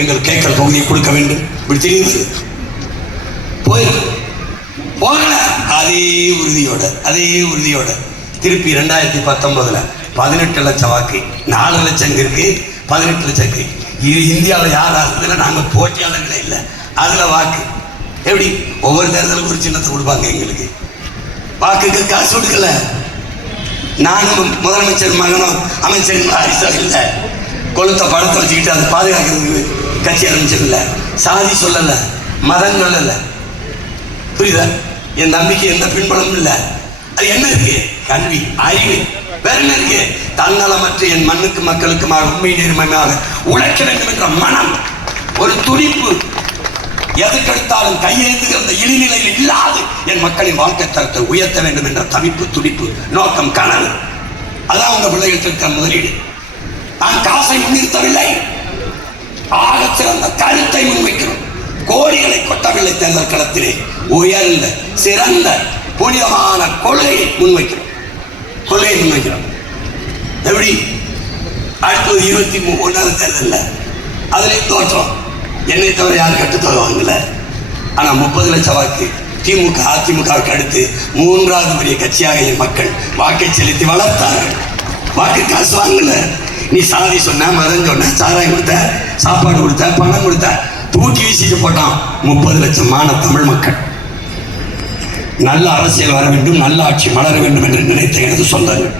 எங்கள் கேட்கல் தொகுதியை கொடுக்க வேண்டும். இப்படி தெரியுது போய் போகல. அதே உறுதியோட திருப்பி 2019 18 லட்சம் வாக்கு, 4 லட்சம் இருக்கு, 18 லட்சம் இருக்கு. இது இந்தியாவில் யார் ஆகுதுல நாங்கள் போட்டியாளர்களே இல்லை. அதில் வாக்கு எப்படி ஒவ்வொரு தேர்தலுக்கு ஒரு சின்னத்தை கொடுப்பாங்க. எங்களுக்கு வாக்குக்கு காசு கொடுக்கல. நானும் முதலமைச்சர் மகனும் அமைச்சர் வாரிசா இல்லை. கொளுத்த படத்தை வச்சுக்கிட்டு அதை பாதுகாக்கிறதுக்கு கட்சி ஆரம்பிச்சதில்லை. சாதி சொல்லலை, மதம் சொல்லலை. புரியுதா? என் நம்பிக்கை எந்த பின்பலமும் இல்லை. அது என்ன இருக்கு? கல்வி, அறிவு, வேற என்ன இருக்கு? தன்னலமற்ற என் மண்ணுக்கு மக்களுக்குமாக உண்மை நேர்மையாக உழைக்க வேண்டும் என்ற மனம், ஒரு துடிப்பு. எதுக்கெடுத்தாலும் கையேந்துகிற அந்த இழிநிலையில் இல்லாது என் மக்களின் வாழ்க்கை தரத்தை உயர்த்த வேண்டும் என்ற தவிப்பு, துடிப்பு, நோக்கம், கனவு. அதான் உங்க பிள்ளைகளுக்கு இருக்கிற முதலீடு. நான் காசை முன்னிறுத்தவில்லை, ஆக சிறந்த கருத்தை முன்வைக்கிறோம். கோடிகளை கொட்டவில்லை. தேர்தல் களத்திலே உயர்ந்த சிறந்த புனிதமான கொள்கையை முன்வைக்கிறோம். எப்படி அடுத்தது 21 தேர்தல் அதிலே தோற்றம். என்னை தவிர யாரும் கட்டு தருவாங்கல்ல. ஆனா 30 லட்சம் வாக்கு திமுக அதிமுகவுக்கு அடுத்து 3வது பெரிய கட்சியாக என் மக்கள் வாக்கை செலுத்தி வளர்த்தார்கள். வாக்கு காசு வாங்கல. நீ சாதி சொன்ன, மதம் சொன்ன, சாராயம் கொடுத்த, சாப்பாடு கொடுத்த, பணம் கொடுத்த, தூக்கி வீசிட்டு போட்டான் 30 லட்சமான தமிழ் மக்கள். நல்ல அரசியல் வர வேண்டும், நல்ல ஆட்சி மலர வேண்டும் என்று நினைத்த எனது சொந்தங்கள்.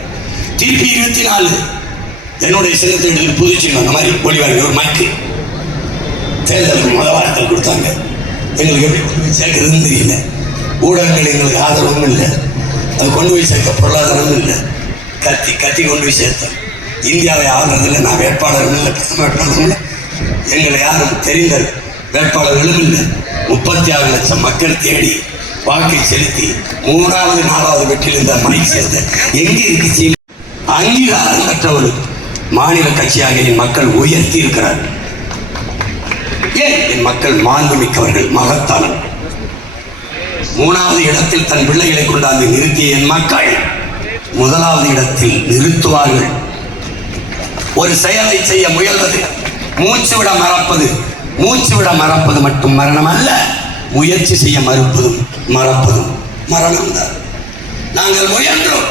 திருப்பி 24 என்னுடைய சின்னத்தை புதுச்சேரி அந்த மாதிரி ஒளிவாங்க ஒரு மைக்கு தேர்தலுக்கு வாரத்தில் கொடுத்தாங்க. எங்களுக்கு எப்படி கொண்டு போய் சேர்க்கறதுன்னு தெரியல. ஊடகங்கள் எங்களுக்கு ஆதரவும் இல்லை. அது கொண்டு போய் சேர்க்க பொருளாதாரமும் இல்லை. கத்தி கொண்டு போய் சேர்த்தோம். இந்தியாவை ஆளுறதில்லை. நான் வேட்பாளரும் இல்லை, வேட்பாளரும் இல்லை. எங்களை யாரும் தெரிந்த வேட்பாளர்களும் இல்லை. 36 லட்சம் மக்கள் தேடி வாக்கை செலுத்தி 3வது 4வது வெற்றியில் இந்த மனை சேர்ந்த எங்கே இருக்கு? அங்கீகாரம் பெற்ற ஒரு மாநில கட்சியாக என் மக்கள் உயர்த்தி இருக்கிறார்கள். ஏன்? என் மக்கள் மாண்புமிக்கவர்கள், மகத்தாளன். 3வது இடத்தில் தன் பிள்ளைகளை கொண்டாந்து நிறுத்திய என் மக்கள் 1வது இடத்தில் நிறுத்துவார்கள். ஒரு செயலை செய்ய முயல்வது, மூச்சு விட மறப்பது மட்டும் மரணம் அல்ல. முயற்சி செய்ய மறுப்பதும் மறப்பதும் மரணம் தான். நாங்கள் முயன்றோம்.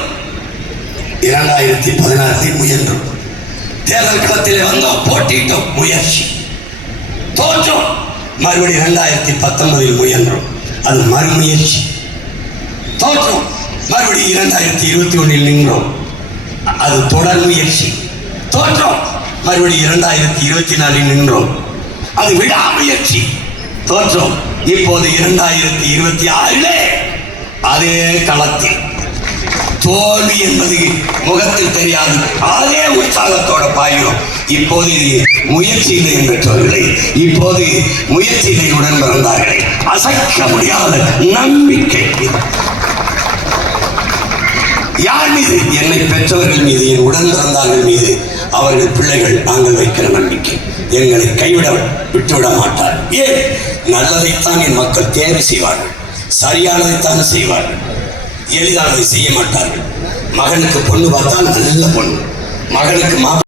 2016 முயன்றோம். தேர்தல் களத்திலே வந்தோம், போட்டிட்டோம், முயற்சி தோற்றோம். மறுபடியும் 2019 முயன்றோம், அது மறுமுயற்சி தோற்றோம். மறுபடியும் 2021 நின்றோம், அது தொடர் முயற்சி தோற்றோம். மறுபடியும் 2024 நின்றோம், அது விடாமுயற்சி தோற்றோம். இப்போது 2026 அதே களத்தில் தோல்வி என்பது முகத்தில் தெரியாது, அதே உற்சாகத்தோட பாயும். இப்போது முயற்சியிலே பெற்றவர்களை, இப்போது முயற்சியிலே உடன் பிறந்தார்களே, அசைக்க முடியாத நம்பிக்கை. யார் மீது? என்னை பெற்றவர்கள் மீது, என் உடன் பிறந்தார்கள் மீது, அவர்கள் பிள்ளைகள் நாங்கள் வைக்கிற நம்பிக்கை. எங்களை கைவிட விட்டுவிட மாட்டார். ஏன்? நல்லதைத்தான் என் மக்கள் தேர்வு செய்வார்கள், சரியானதைத்தான் செய்வார்கள், எளிதானதை செய்ய மாட்டார்கள். மகனுக்கு பொண்ணு பார்த்தால் நல்ல பொண்ணு, மகனுக்கு